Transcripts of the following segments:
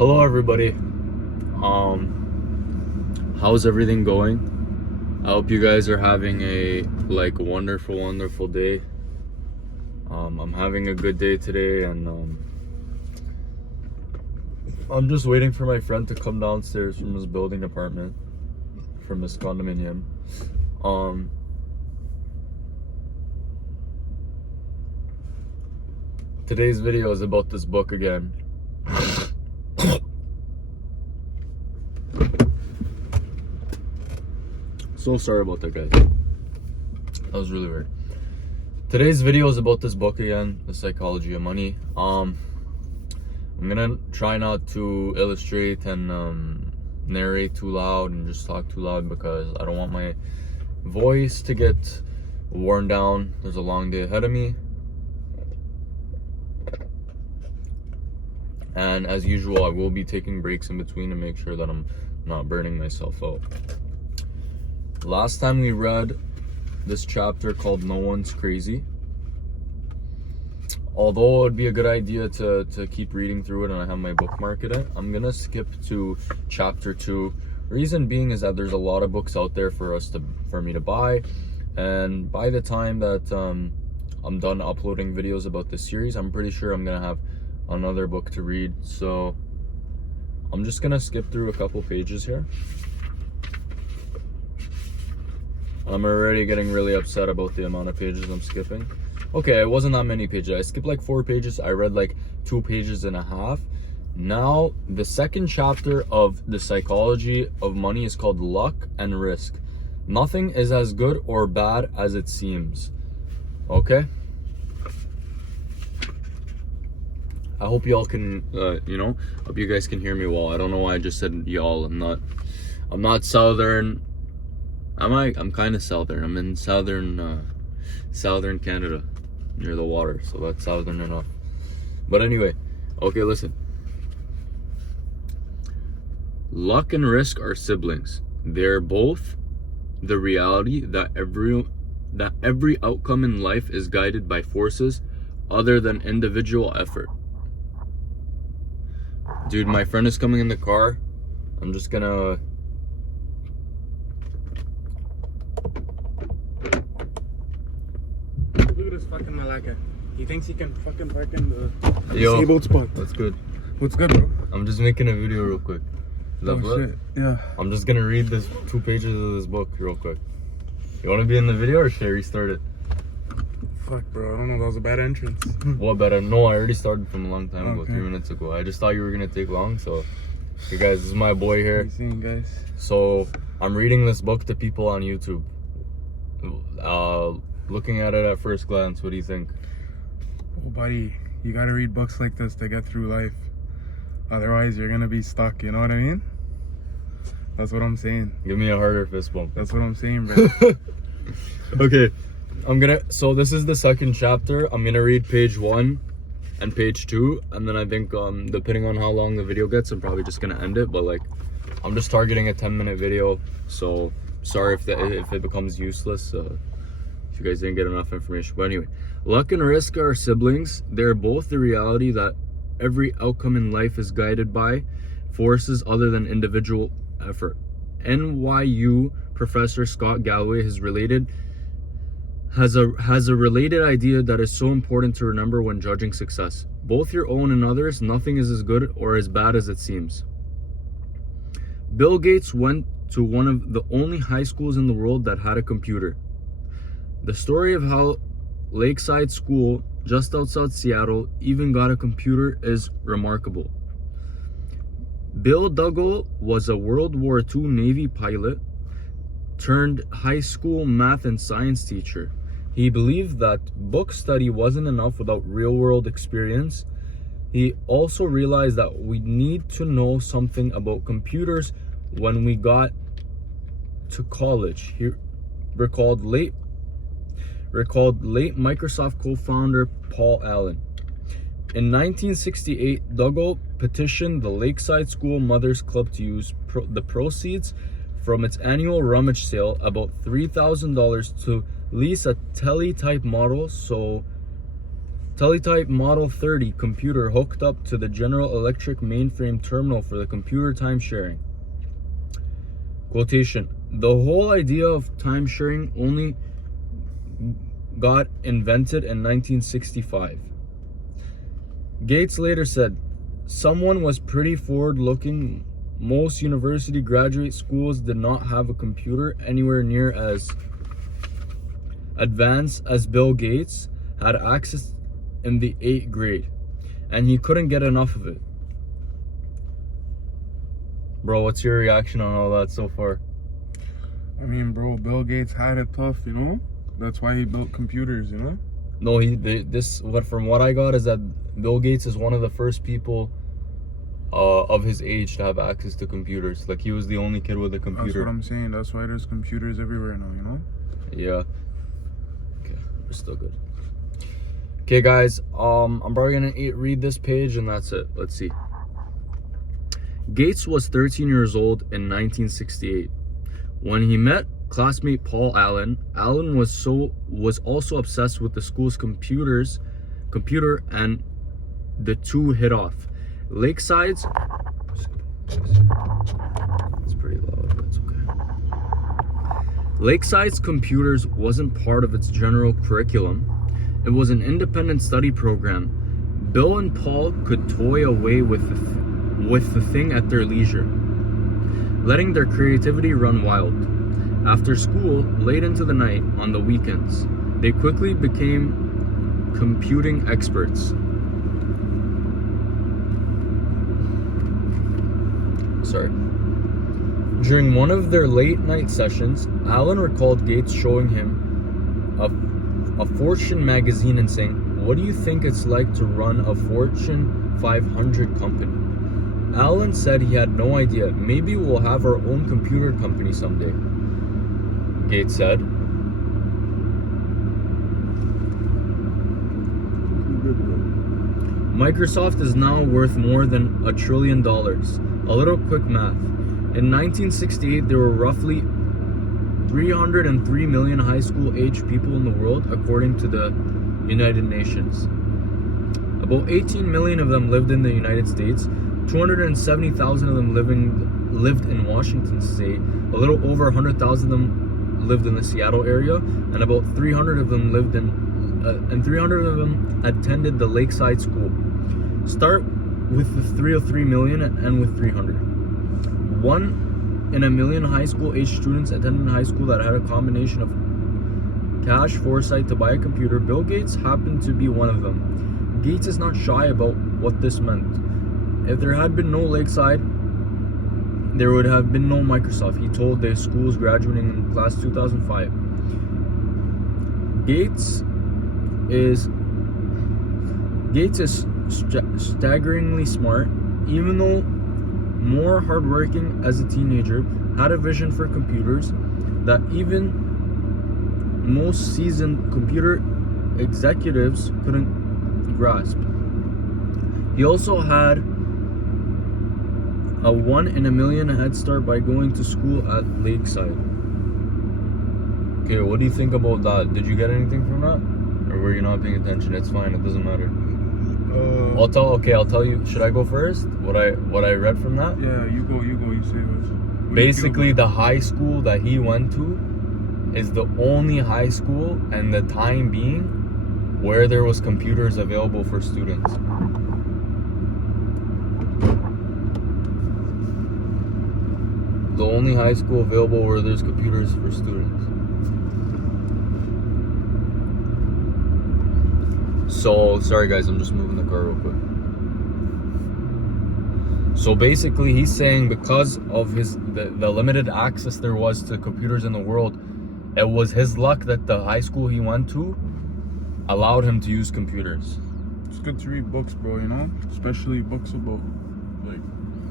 Hello everybody. How's everything going? I hope you guys are having a wonderful day. I'm having a good day today, and I'm just waiting for my friend to come downstairs from his building apartment, from his condominium. Today's video is about this book again. So sorry about that, guys. That was really weird. Today's video is about this book again, The Psychology of Money. I'm gonna try not to illustrate and narrate too loud and just talk too loud, because I don't want my voice to get worn down. There's a long day ahead of me. And as usual, I will be taking breaks in between to make sure that I'm not burning myself out. Last time we read this chapter called No One's Crazy. Although it would be a good idea to keep reading through it, and I have my bookmark in it, I'm gonna skip to chapter 2. Reason being is that there's a lot of books out there for me to buy, and by the time that I'm done uploading videos about this series, I'm pretty sure I'm gonna have another book to read. So I'm just gonna skip through a couple pages here. I'm already getting really upset about the amount of pages I'm skipping. Okay, it wasn't that many pages. I skipped like 4 pages. I read like 2.5 pages. Now, the second chapter of The Psychology of Money is called Luck and Risk. Nothing is as good or bad as it seems. Okay? I hope y'all can, hope you guys can hear me well. I don't know why I just said y'all. I'm not Southern. I'm kind of Southern. I'm in Southern Canada, near the water, so that's Southern enough. But anyway, okay, listen. Luck and risk are siblings. They're both the reality that every outcome in life is guided by forces other than individual effort. Dude, my friend is coming in the car. I'm just gonna... Look at this fucking malaka. He thinks he can fucking park in the disabled spot. That's good. What's good, bro? I'm just making a video real quick. Is that Oh shit, yeah. I'm just gonna read this 2 pages of this book real quick. You wanna be in the video, or should I restart it? Fuck, bro, I don't know, that was a bad entrance. What better? No, I already started from a long time ago, Okay. 3 minutes ago. I just thought you were gonna take long, so... Hey guys, this is my boy here. You seeing, guys? So, I'm reading this book to people on YouTube. Looking at it at first glance, what do you think? Oh, buddy, you gotta read books like this to get through life. Otherwise, you're gonna be stuck, you know what I mean? That's what I'm saying. Give me a harder fist bump. That's what I'm saying, bro. Okay, so this is the second chapter. I'm gonna read page 1 and page 2, and then I think depending on how long the video gets, I'm probably just gonna end it. But like, I'm just targeting a 10-minute video, so sorry if it becomes useless, if you guys didn't get enough information. But anyway, luck and risk are siblings. They're both the reality that every outcome in life is guided by forces other than individual effort. NYU professor Scott Galloway has a related idea that is so important to remember when judging success. Both your own and others, nothing is as good or as bad as it seems. Bill Gates went to one of the only high schools in the world that had a computer. The story of how Lakeside School, just outside Seattle, even got a computer is remarkable. Bill Duggal was a World War II Navy pilot turned high school math and science teacher. He believed that book study wasn't enough without real-world experience. He also realized that we need to know something about computers when we got to college. He recalled late Microsoft co-founder Paul Allen. In 1968, Duggal petitioned the Lakeside School Mothers Club to use the proceeds from its annual rummage sale, about $3,000, to lease a teletype model so Teletype Model 30 computer hooked up to the General Electric mainframe terminal for the computer time sharing. Quotation: the whole idea of time sharing only got invented in 1965. Gates later said, someone was pretty forward-looking. Most university graduate schools did not have a computer anywhere near as advanced as Bill Gates had access in the 8th grade, and he couldn't get enough of it. Bro, what's your reaction on all that so far? I mean, bro, Bill Gates had it tough, you know? That's why he built computers, you know? No, from what I got is that Bill Gates is one of the first people of his age to have access to computers. Like, he was the only kid with a computer. That's what I'm saying. That's why there's computers everywhere now, you know? Yeah. Okay, we're still good. Okay, guys, I'm probably gonna read this page and that's it. Let's see. Gates was 13 years old in 1968. When he met classmate Paul Allen, Allen was also obsessed with the school's computer, and the two hit off. Lakeside's, it's pretty loud, but it's okay. Lakeside's computers wasn't part of its general curriculum. It was an independent study program. Bill and Paul could toy away with the thing at their leisure, letting their creativity run wild. After school, late into the night, on the weekends, they quickly became computing experts. During one of their late night sessions, Allen recalled Gates showing him a Fortune magazine and saying, "What do you think it's like to run a Fortune 500 company?" Allen said he had no idea. "Maybe we'll have our own computer company someday," Gates said. Microsoft is now worth more than $1 trillion. A little quick math. In 1968, there were roughly 303 million high school age people in the world, according to the United Nations. About 18 million of them lived in the United States, 270,000 of them lived in Washington State, a little over 100,000 of them lived in the Seattle area, and about 300 of them attended the Lakeside School. Start with the 303 million and end with 300. 1 in a million high school age students attended high school that had a combination of cash foresight to buy a computer. Bill Gates happened to be one of them. Gates is not shy about what this meant. If there had been no Lakeside, there would have been no Microsoft, he told the schools graduating in class 2005. Gates is staggeringly smart, even though more hardworking as a teenager, had a vision for computers that even most seasoned computer executives couldn't grasp. He also had a 1 in a million head start by going to school at Lakeside. Okay, what do you think about that? Did you get anything from that? Or were you not paying attention? It's fine, it doesn't matter. I'll tell you. Should I go first? What I read from that? Yeah, you go, you say this. Basically, the high school that he went to is the only high school, and the time being, where there was computers available for students. The only high school available where there's computers for students. So, sorry guys, I'm just moving the car real quick. So basically, he's saying because of the limited access there was to computers in the world, it was his luck that the high school he went to allowed him to use computers. It's good to read books, bro, you know? Especially books about, like,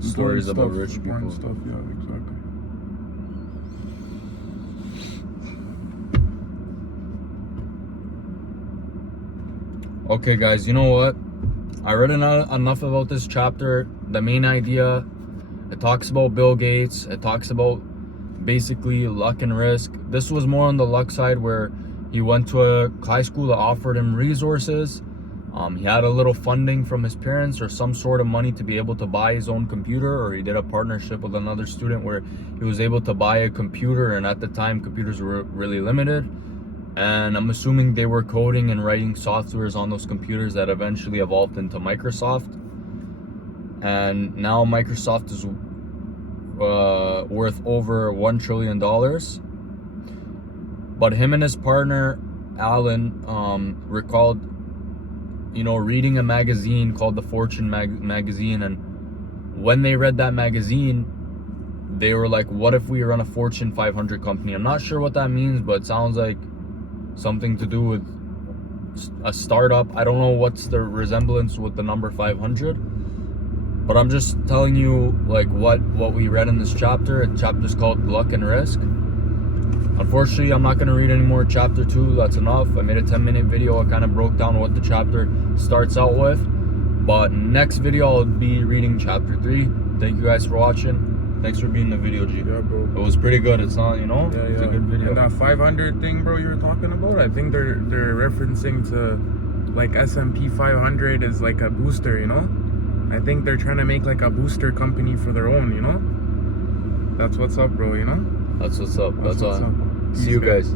stories about stuff, rich people. Stuff, yeah, exactly. Okay guys, you know what? I read enough about this chapter. The main idea, it talks about Bill Gates. It talks about basically luck and risk. This was more on the luck side, where he went to a high school that offered him resources. He had a little funding from his parents or some sort of money to be able to buy his own computer, or he did a partnership with another student where he was able to buy a computer, and at the time computers were really limited. And I'm assuming they were coding and writing softwares on those computers that eventually evolved into Microsoft. And now Microsoft is worth over $1 trillion. But him and his partner, Alan, recalled, reading a magazine called the Fortune magazine. And when they read that magazine, they were like, what if we run a Fortune 500 company? I'm not sure what that means, but it sounds like something to do with a startup. I don't know what's the resemblance with the number 500, but I'm just telling you like what we read in this chapter. The chapter's called Luck and Risk. Unfortunately, I'm not going to read any more chapter 2. That's enough. I made a 10-minute video. I kind of broke down what the chapter starts out with, but next video I'll be reading chapter 3. Thank you guys for watching. Thanks for being in the video, G. Yeah, bro. It was pretty good. It's not, Yeah, it's a good video. And that 500 thing, bro, you were talking about, I think they're referencing to like S&P 500 is like a booster, I think they're trying to make like a booster company for their own, That's what's up, bro, That's what's up. That's what's up. See you Peace, guys.